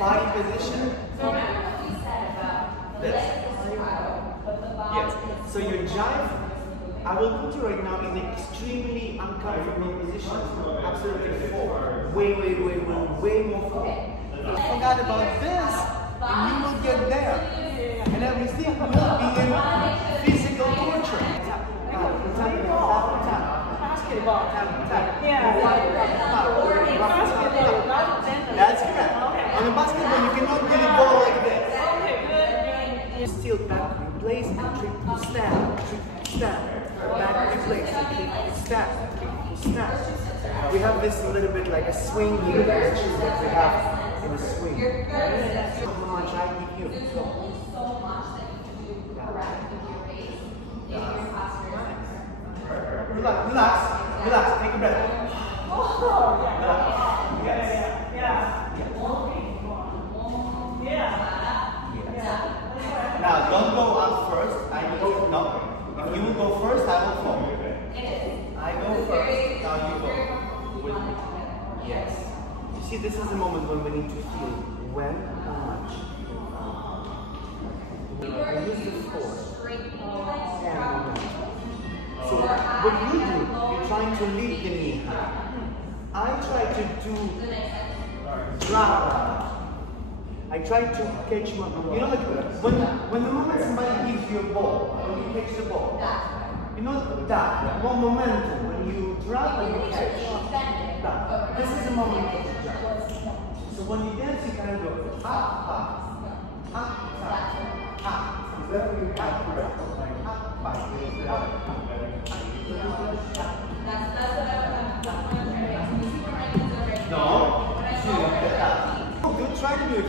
body position. This. Yes. So your jive, I will put you right now in an extremely uncomfortable position. Absolutely forward. Way more forward. Forgot about this, and you will get there. And everything will be in physical torture. Basketball. Yeah. That's correct. On the basketball, you cannot get a ball like this. Okay, good. Still back, replace, and trick to stab, back, replace, trick to stab, We have this a little bit like a swing here, which is what we have in a swing. Come on, try to keep you. Relax, take a breath. Now, don't go up first. I go, no. If you will go first, I will follow. I go first. Now you go. With me. Yes. You see, this is the moment when we need to feel when, how much. We use the force. So what you do, you're trying to lead the knee. I try to do drop. I try to catch my, you know, like when the moment somebody gives you a ball, when you catch the ball, you know that one momentum when you drop and you catch. That. This is the moment of the jump. So when you dance, you kind of go up. Then you have to go No. Good. Try to do it.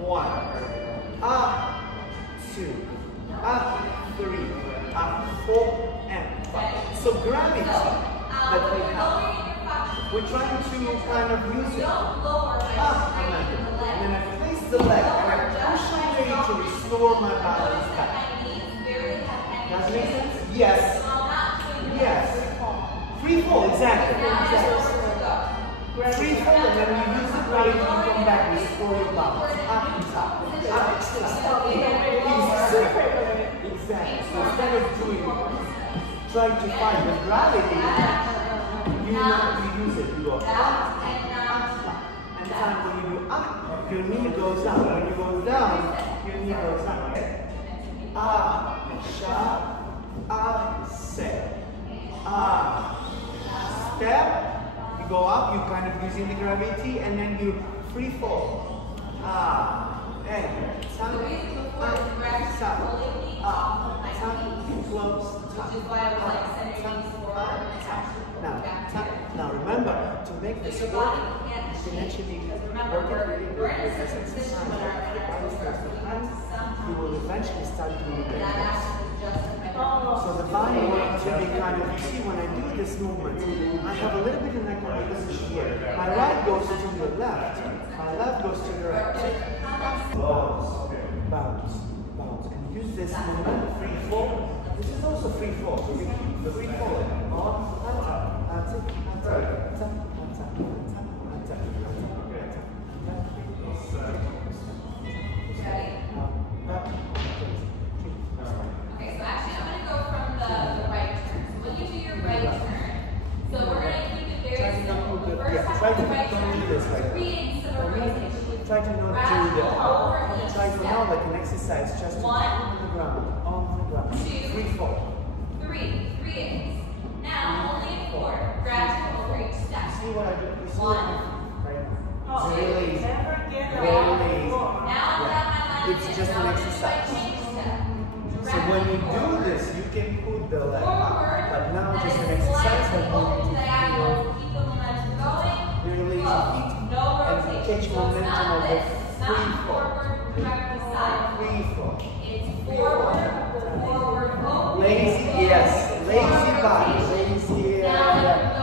One. Two. Three. Four and five. So gravity that we have. We're trying to kind of use it. And then I place the leg and I push away to restore my balance back. Does it make sense? Yes. Free fall, exactly. Free fall, and then you use the body to come back and restore your balance. Up and top. Exactly. So instead of trying to find the gravity, you use it. You go up. And time when you do up, your knee goes up. When you go down, your knee goes up. Step. You go up, you kind of using the gravity, and then you free fall. And close. Now remember, to make this work, you can actually work it really good with this exercise. You will eventually start doing it like this. So the body will actually kind of, you see when I do this movement, I have a little bit of neck position here. My right goes to the left, my left goes to the right. Bounce. And use this movement, free fall. This is also free fall. So we keep the free fall. Try to not do that. Try to now like an exercise, just on the ground. Free fall. 3 is. Now only 4. Gradual 3 steps. See what I do? 1. Very easy. Now It's just an exercise. So when you do this, you can put the leg up. But now just an exercise that you release the feet and catch momentum of the free fall. Free fall. Lazy, yes. Lazy body. Lazy, yeah.